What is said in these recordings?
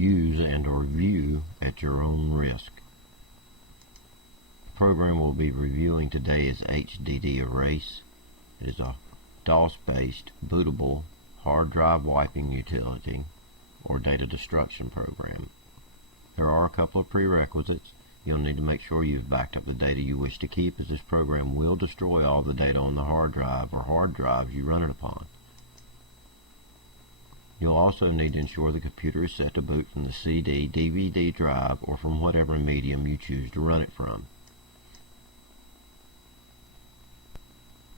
use and or view at your own risk. The program we'll be reviewing today is HDD Erase. It is a DOS-based bootable hard drive wiping utility or data destruction program. There are a couple of prerequisites. You'll need to make sure you've backed up the data you wish to keep, as this program will destroy all the data on the hard drive or hard drives you run it upon. You'll also need to ensure the computer is set to boot from the CD, DVD drive, or from whatever medium you choose to run it from.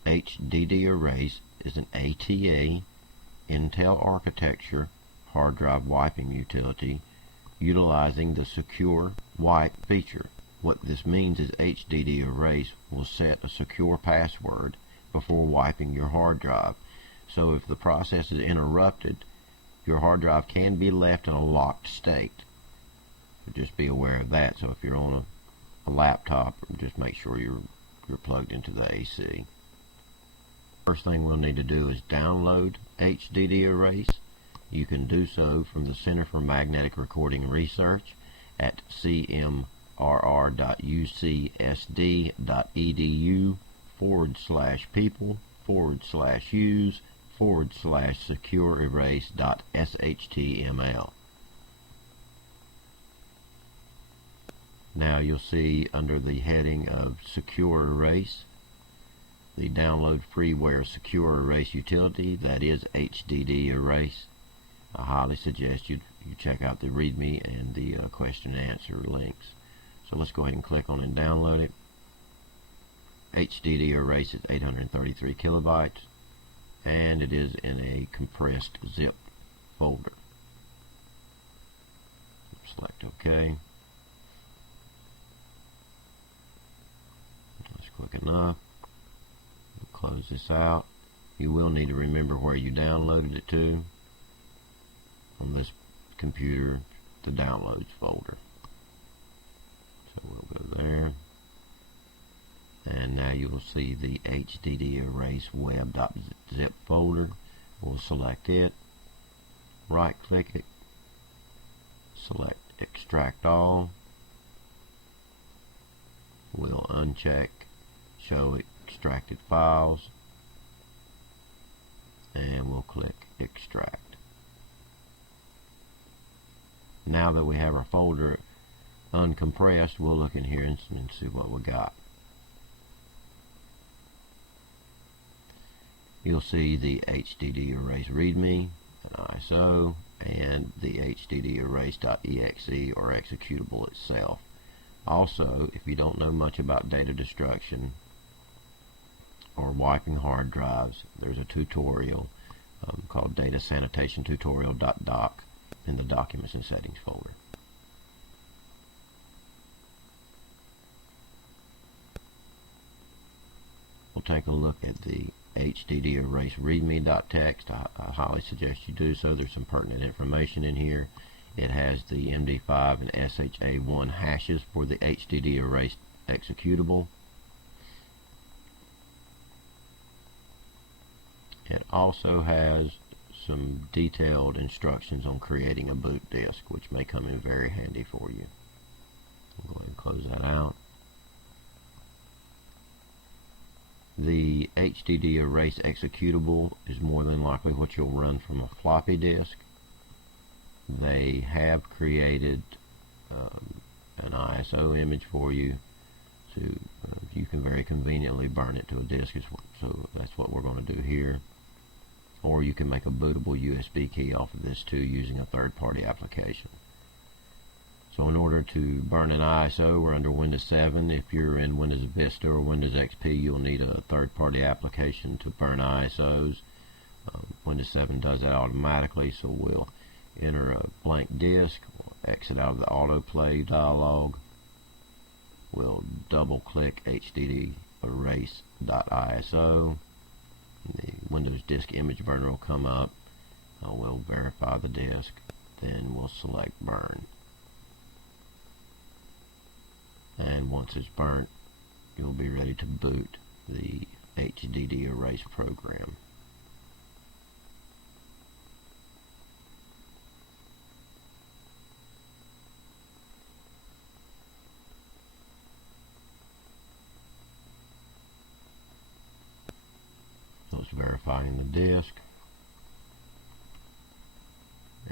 HDD Erase is an a.k.a. Intel architecture hard drive wiping utility utilizing the secure wipe feature. What this means is HDD Erase will set a secure password before wiping your hard drive. So if the process is interrupted, your hard drive can be left in a locked state. So just be aware of that. So if you're on a laptop, just make sure you're plugged into the AC. First thing we'll need to do is download HDD Erase. You can do so from the Center for Magnetic Recording Research at cmrr.ucsd.edu/people/use/secureerase.html. Now you'll see under the heading of Secure Erase the download freeware Secure Erase utility, that is HDD Erase. I highly suggest you check out the README and the question and answer links. So let's go ahead and click on and download it. HDD Erase is 833 kilobytes, and it is in a compressed zip folder. Select OK. That's quick enough. Close this out. You will need to remember where you downloaded it to. On this computer, the downloads folder. So we'll go there. And now you will see the HDD Erase web.zip folder. We'll select it, right click it, select Extract All. We'll uncheck Show Extracted Files, and we'll click Extract. Now that we have our folder uncompressed, we'll look in here and see what we got. You'll see the HDD Erase README, an ISO, and the hdderase.exe or executable itself. Also, if you don't know much about data destruction or wiping hard drives, there's a tutorial called Data Sanitation Tutorial.doc in the Documents and Settings folder. We'll take a look at the HDD Erase README.txt. I highly suggest you do so. There's some pertinent information in here. It has the MD5 and SHA1 hashes for the HDD Erase executable. It also has some detailed instructions on creating a boot disk, which may come in very handy for you. I'll go ahead and close that out. The HDD Erase executable is more than likely what you'll run from a floppy disk. They have created an ISO image for you, so you can very conveniently burn it to a disk. So that's what we're going to do here. Or you can make a bootable USB key off of this too using a third-party application. So in order to burn an ISO, we're under Windows 7. If you're in Windows Vista or Windows XP, you'll need a third-party application to burn ISOs. Windows 7 does that automatically, so we'll enter a blank disk, we'll exit out of the autoplay dialog, we'll double-click HDD Erase.iso. The Windows Disk Image Burner will come up. We'll verify the disk, then we'll select Burn. And once it's burnt, you'll be ready to boot the HDD Erase program. verifying the disk.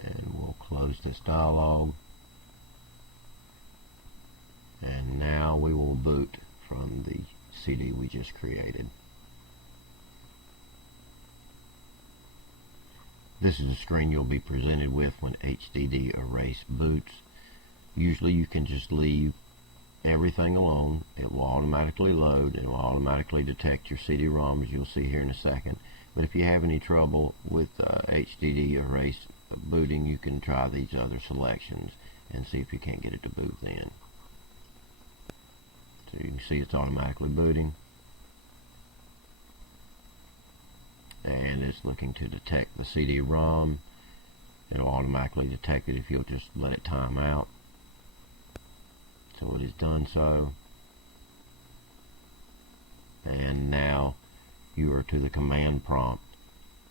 And we'll close this dialog. And now we will boot from the CD we just created. This is the screen you'll be presented with when HDD Erase boots. Usually you can just leave everything alone. It will automatically load. It will automatically detect your CD-ROM, as you'll see here in a second. But if you have any trouble with HDD Erase booting, you can try these other selections and see if you can't get it to boot then. So you can see it's automatically booting. And it's looking to detect the CD-ROM. It'll automatically detect it if you'll just let it time out. So it has done so. And now you are to the command prompt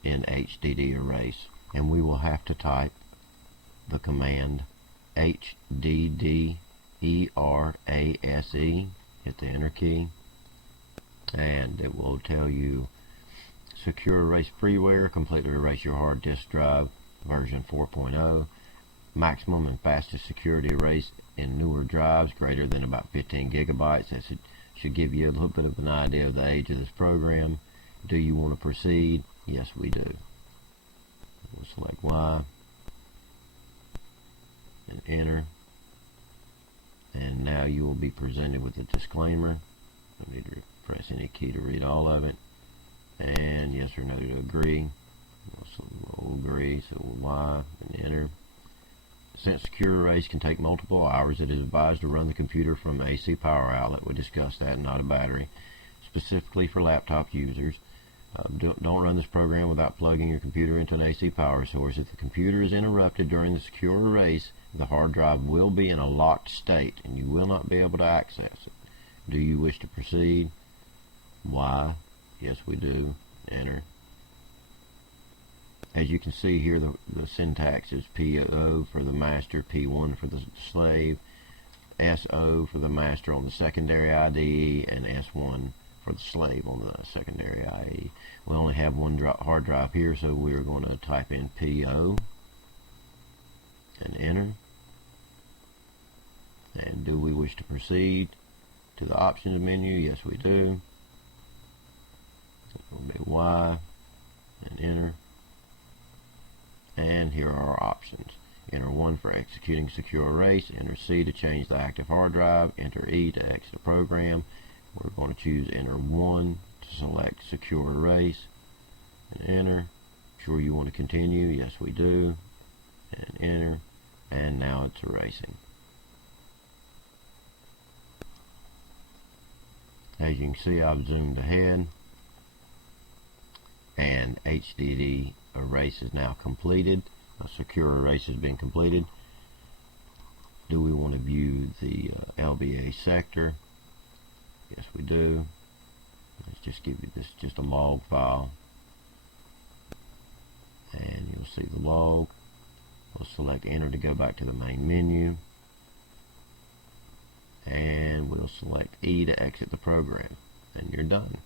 in HDD Erase. And we will have to type the command HDD Erase. Hit the enter key. And it will tell you Secure Erase freeware, completely erase your hard disk drive, version 4.0. Maximum and fastest security erase in newer drives, greater than about 15 gigabytes. That should give you a little bit of an idea of the age of this program. Do you want to proceed? Yes, we do. We'll select Y and enter. And now you will be presented with a disclaimer. I need to press any key to read all of it. And yes or no to agree. We'll agree, so we'll Y and enter. Since Secure Erase can take multiple hours, it is advised to run the computer from an AC power outlet. We discussed that, not a battery. Specifically for laptop users. Don't run this program without plugging your computer into an AC power source. If the computer is interrupted during the Secure Erase, the hard drive will be in a locked state and you will not be able to access it. Do you wish to proceed? Y. Yes, we do. Enter. As you can see here, the syntax is PO for the master, P1 for the slave, SO for the master on the secondary IDE, and S1 for the slave on the secondary IDE. We only have one hard drive here, so we're going to type in PO and enter. And do we wish to proceed to the options menu? Yes, we do. It will be Y and enter. And here are our options. Enter 1 for executing Secure Erase, enter C to change the active hard drive, enter E to exit the program. We're going to choose enter 1 to select Secure Erase and enter. Sure you want to continue? Yes, we do. And enter. And now it's erasing. As you can see, I've zoomed ahead. And HDD Erase is now completed. A Secure Erase has been completed. Do we want to view the LBA sector? Yes, we do. Let's just give you this, just a log file. And you'll see the log. We'll select enter to go back to the main menu. And we'll select E to exit the program. And you're done.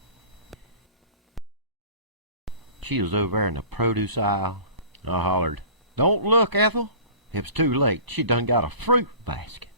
She was over there in the produce aisle. I hollered, "Don't look, Ethel." It was too late. She done got a fruit basket.